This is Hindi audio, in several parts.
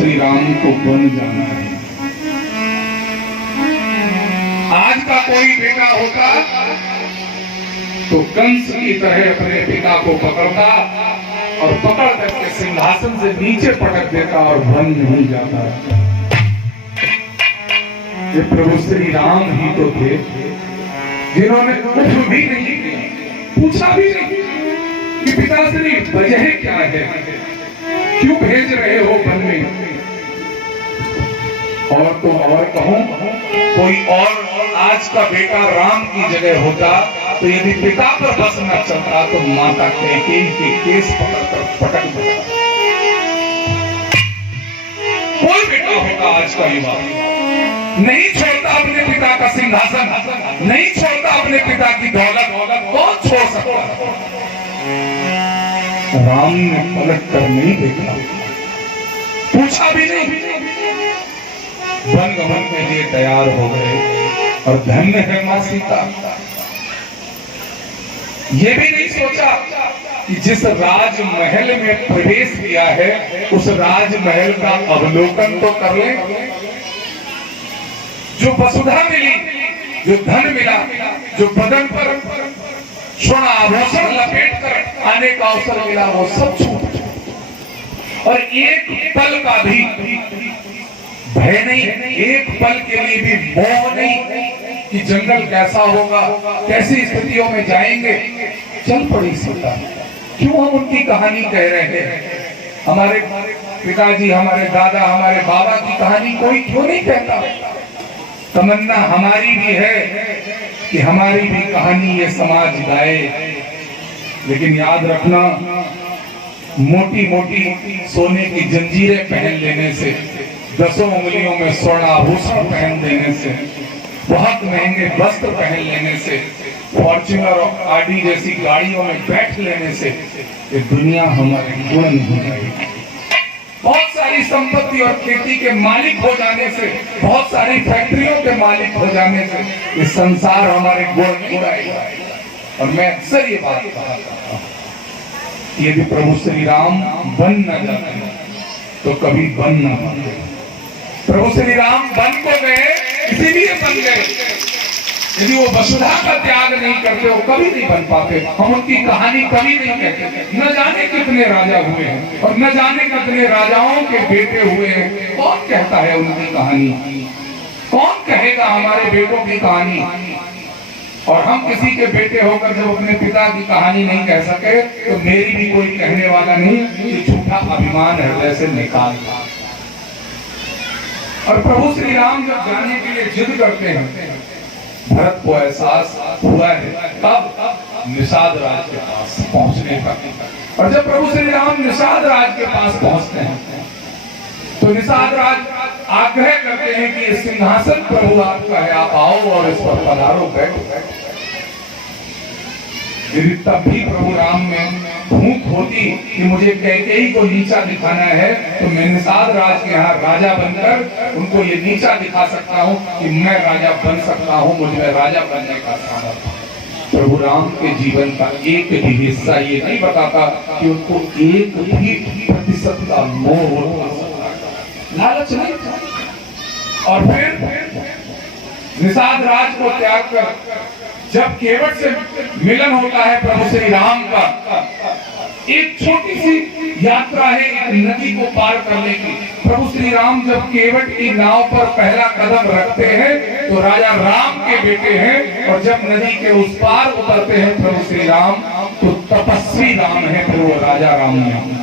श्री राम को बन जाना है। आज का कोई बेटा होता तो कंस की तरह अपने पिता को पकड़ता और पकड़ करके सिंहासन से नीचे पटक देता और बन नहीं जाता। ये प्रभु श्री राम ही तो थे जिन्होंने कुछ भी नहीं किया, पूछा भी नहीं कि पिताश्री वजह क्या है, क्यों भेज रहे हो वन में। और तो और कहूं, कोई और आज का बेटा राम की जगह होता तो यदि पिता पर बस न चलता तो माता कैकेयी के केस पकड़कर पटक देता। कोई बेटा होता आज का युवा नहीं छोड़ता अपने पिता का सिंहासन, नहीं छोड़ता अपने पिता की दौलत, कौन छोड़ सकता। राम ने पलट कर नहीं देखा, पूछा भी नहीं, वन गमन के लिए तैयार हो गए। और धन्य है मां सीता, ये भी नहीं सोचा कि जिस राजमहल में प्रवेश किया है उस राजमहल का अवलोकन तो कर ले। जो वसुधा मिली, जो धन मिला, जो बदन पर स्वर्ण आभूषण लपेट कर आने का अवसर मिला, वो सब छूट। और एक पल का भी भय नहीं, एक पल के लिए भी मोह नहीं कि जंगल कैसा होगा, कैसी स्थितियों में जाएंगे। चल पड़ी सीता। क्यों हम उनकी कहानी कह रहे हैं? हमारे पिताजी, हमारे दादा, हमारे बाबा की कहानी कोई क्यों नहीं कहता? तमन्ना हमारी भी है कि हमारी भी कहानी ये समाज गाए। लेकिन याद रखना, मोटी मोटी सोने की जंजीरें पहन लेने से, 10 उंगलियों में स्वर्ण आभूषण पहन देने से, बहुत महंगे वस्त्र पहन लेने से, फॉर्च्यूनर और आडी जैसी गाड़ियों में बैठ लेने से ये दुनिया हमारे गुण नहीं जाएगी। बहुत सारी संपत्ति और खेती के मालिक हो जाने से, बहुत सारी फैक्ट्रियों के मालिक हो जाने से ये संसार हमारे गुण नहीं उड़ाएगा। और मैं अक्सर ये बात कहा करता हूं, यदि प्रभु श्री राम बन न जाते तो कभी बन न पाते। प्रभु श्री राम बन को गए, इसीलिए बन गए। यदि वो वसुधा का त्याग नहीं करते वो कभी नहीं बन पाते। हम उनकी कहानी कभी नहीं कहते। न जाने कितने राजा हुए हैं और न जाने कितने राजाओं के बेटे हुए हैं। कौन कहता है उनकी कहानी? कौन कहेगा हमारे बेटों की कहानी? और हम किसी के बेटे होकर जब अपने पिता की कहानी नहीं कह सके तो मेरी भी कोई कहने वाला नहीं, ये झूठा अभिमान हृदय से निकाल। और प्रभु श्री राम जब जाने के लिए जिद करते हैं, भरत को एहसास हुआ है तब निषाद राज के पास पहुंचने का। और जब प्रभु श्री राम निषाद राज के पास पहुंचते हैं तो निषाद राज आग्रह करते हैं कि सिंहासन प्रभु आपका है, आप आओ और इस पर पधारो, बैठो। यदि तब भी प्रभु राम में भूख होती कि मुझे कैकेयी को नीचा दिखाना है तो मैं निषाद राज के यहाँ राजा बनकर उनको ये नीचा दिखा सकता हूँ कि मैं राजा बन सकता हूँ, मुझे राजा बनने का सामर्थ्य। प्रभु राम के जीवन का एक भी हिस्सा ये नहीं बताता कि उनको एक भी प्रतिशत का मोह, लालच नहीं था। और फिर निषाद राज को त्याग कर जब केवट से मिलन होता है प्रभु श्री राम का, एक छोटी सी यात्रा है एक नदी को पार करने की। प्रभु श्री राम जब केवट की नाव पर पहला कदम रखते हैं तो राजा राम के बेटे हैं, और जब नदी के उस पार उतरते हैं प्रभु श्री राम तो तपस्वी राम है, फिर वो राजा राम नहीं।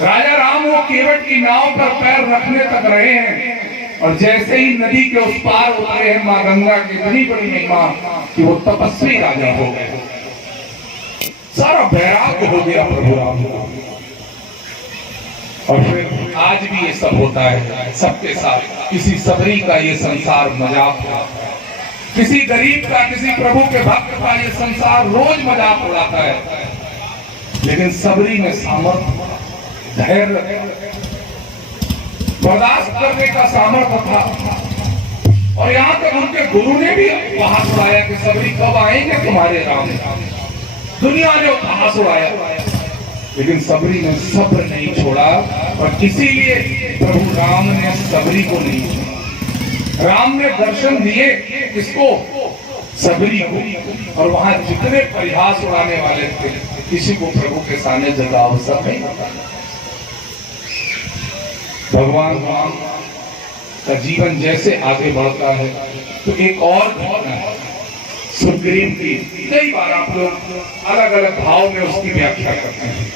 राजा राम वो केवट की नाव पर पैर रखने तक रहे हैं, और जैसे ही नदी के उस पार उतरे हैं मां गंगा की इतनी बड़ी महिमा कि वो तपस्वी राजा हो गए, सारा वैराग्य हो गया प्रभु राम का। और फिर आज भी ये सब होता है सबके साथ। किसी सबरी का ये संसार मजाक उड़ाता है, किसी गरीब का, किसी प्रभु के भक्त का ये संसार रोज मजाक उड़ाता है। लेकिन सबरी में सामर्थ्य, धैर्य, बर्दाश्त करने का सामर्थ्य था। और यहाँ तक उनके गुरु ने भी उपहास उड़ाया कि सबरी कब आएंगे तुम्हारे राम। दुनिया ने उपहास उड़ाया, लेकिन सबरी ने सब्र नहीं छोड़ा और इसीलिए प्रभु राम ने सबरी को नहीं चुना। राम ने दर्शन दिए किसको? सबरी को। और वहां जितने परिहास उड़ाने वाले थे किसी को प्रभु के सामने जगह अवसर नहीं होता। भगवान राम का जीवन जैसे आगे बढ़ता है तो एक और घटना है सुग्रीव की। कई बार आप लोग अलग अलग भाव में उसकी व्याख्या करते हैं।